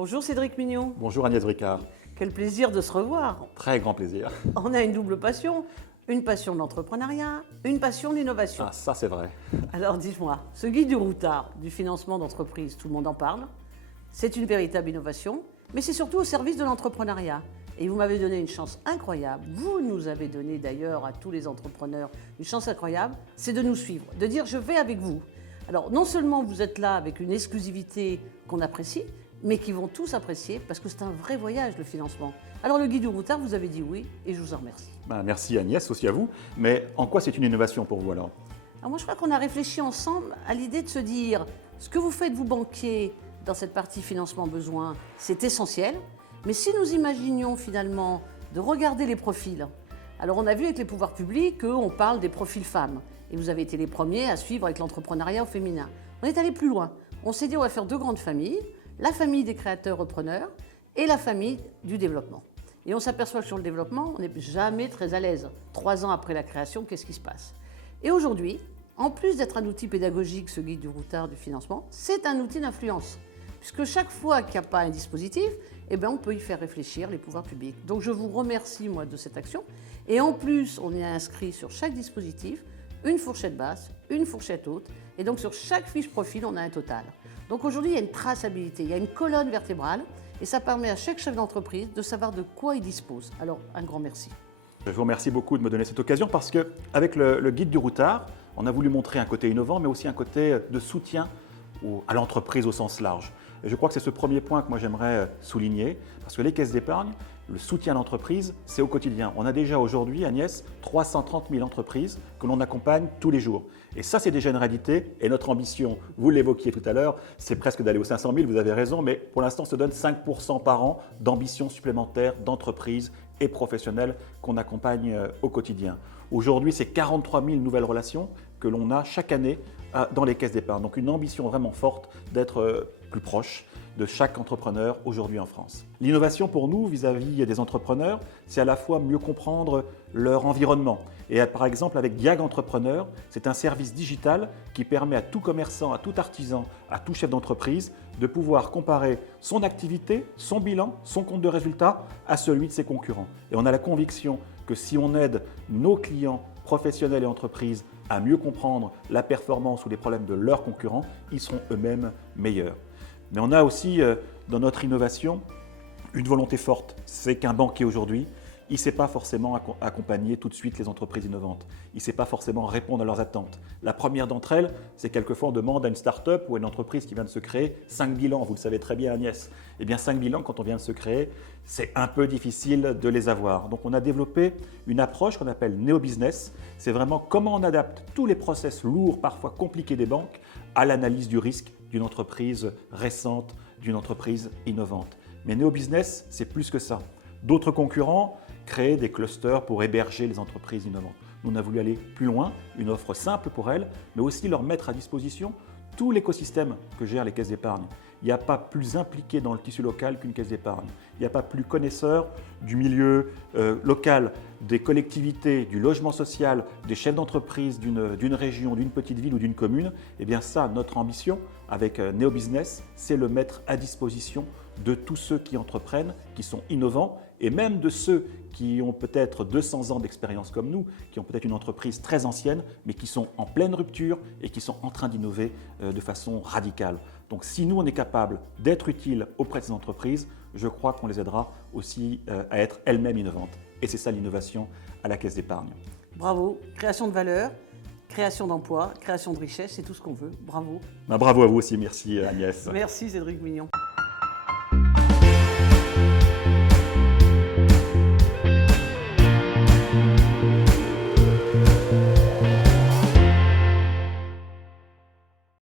Bonjour Cédric Mignon. Bonjour Agnès Bricard. Quel plaisir de se revoir. Très grand plaisir. On a une double passion, une passion de l'entrepreneuriat, une passion de l'innovation. Ah, ça c'est vrai. Alors dis-moi, ce guide du routard du financement d'entreprise, tout le monde en parle, c'est une véritable innovation, mais c'est surtout au service de l'entrepreneuriat. Et vous m'avez donné une chance incroyable, vous nous avez donné d'ailleurs à tous les entrepreneurs une chance incroyable, c'est de nous suivre, de dire je vais avec vous. Alors non seulement vous êtes là avec une exclusivité qu'on apprécie, mais qui vont tous apprécier parce que c'est un vrai voyage le financement. Alors le guide du routard, vous avez dit oui et je vous en remercie. Merci Agnès, aussi à vous. Mais en quoi c'est une innovation pour vous alors? Alors moi je crois qu'on a réfléchi ensemble à l'idée de se dire ce que vous faites vous banquiers dans cette partie financement besoin, c'est essentiel. Mais si nous imaginions finalement de regarder les profils, alors on a vu avec les pouvoirs publics qu'on parle des profils femmes. Et vous avez été les premiers à suivre avec l'entrepreneuriat au féminin. On est allé plus loin. On s'est dit on va faire deux grandes familles, la famille des créateurs-repreneurs et la famille du développement. Et on s'aperçoit que sur le développement, on n'est jamais très à l'aise. 3 ans après la création, qu'est-ce qui se passe? Et aujourd'hui, en plus d'être un outil pédagogique, ce guide du routard du financement, c'est un outil d'influence. Puisque chaque fois qu'il n'y a pas un dispositif, on peut y faire réfléchir les pouvoirs publics. Donc je vous remercie moi de cette action. Et en plus, on y a inscrit sur chaque dispositif une fourchette basse, une fourchette haute. Et donc sur chaque fiche profil, on a un total. Donc aujourd'hui, il y a une traçabilité, il y a une colonne vertébrale. Et ça permet à chaque chef d'entreprise de savoir de quoi il dispose. Alors un grand merci. Je vous remercie beaucoup de me donner cette occasion parce qu'avec le guide du routard, on a voulu montrer un côté innovant, mais aussi un côté de soutien à l'entreprise au sens large. Et je crois que c'est ce premier point que moi j'aimerais souligner, parce que les caisses d'épargne, le soutien à l'entreprise, c'est au quotidien. On a déjà aujourd'hui, Agnès, 330 000 entreprises que l'on accompagne tous les jours. Et ça, c'est déjà une réalité. Et notre ambition, vous l'évoquiez tout à l'heure, c'est presque d'aller aux 500 000, vous avez raison, mais pour l'instant, on se donne 5% par an d'ambition supplémentaire d'entreprises et professionnels qu'on accompagne au quotidien. Aujourd'hui, c'est 43 000 nouvelles relations que l'on a chaque année dans les caisses d'épargne. Donc une ambition vraiment forte d'être plus proche de chaque entrepreneur aujourd'hui en France. L'innovation pour nous vis-à-vis des entrepreneurs, c'est à la fois mieux comprendre leur environnement. Et par exemple avec Diag Entrepreneur, c'est un service digital qui permet à tout commerçant, à tout artisan, à tout chef d'entreprise de pouvoir comparer son activité, son bilan, son compte de résultat à celui de ses concurrents. Et on a la conviction que si on aide nos clients professionnels et entreprises à mieux comprendre la performance ou les problèmes de leurs concurrents, ils seront eux-mêmes meilleurs. Mais on a aussi dans notre innovation une volonté forte, c'est qu'un banquier aujourd'hui, il ne sait pas forcément accompagner tout de suite les entreprises innovantes. Il ne sait pas forcément répondre à leurs attentes. La première d'entre elles, c'est quelquefois on demande à une start-up ou à une entreprise qui vient de se créer 5 bilans. Vous le savez très bien Agnès. Eh bien 5 bilans, quand on vient de se créer, c'est un peu difficile de les avoir. Donc on a développé une approche qu'on appelle Néo-Business. C'est vraiment comment on adapte tous les process lourds, parfois compliqués des banques, à l'analyse du risque d'une entreprise récente, d'une entreprise innovante. Mais Néo-Business, c'est plus que ça. D'autres concurrents créent des clusters pour héberger les entreprises innovantes. Nous, on a voulu aller plus loin, une offre simple pour elles, mais aussi leur mettre à disposition tout l'écosystème que gèrent les caisses d'épargne. Il n'y a pas plus impliqué dans le tissu local qu'une caisse d'épargne. Il n'y a pas plus connaisseur du milieu local, des collectivités, du logement social, des chefs d'entreprise d'une région, d'une petite ville ou d'une commune. Eh bien ça, notre ambition avec Néo-Business, c'est le mettre à disposition de tous ceux qui entreprennent, qui sont innovants, et même de ceux qui ont peut-être 200 ans d'expérience comme nous, qui ont peut-être une entreprise très ancienne, mais qui sont en pleine rupture et qui sont en train d'innover de façon radicale. Donc si nous, on est capable d'être utile auprès de ces entreprises, je crois qu'on les aidera aussi à être elles-mêmes innovantes. Et c'est ça l'innovation à la Caisse d'épargne. Bravo, création de valeur, création d'emplois, création de richesse, c'est tout ce qu'on veut. Bravo. Bravo à vous aussi, merci Agnès. Merci Cédric Mignon.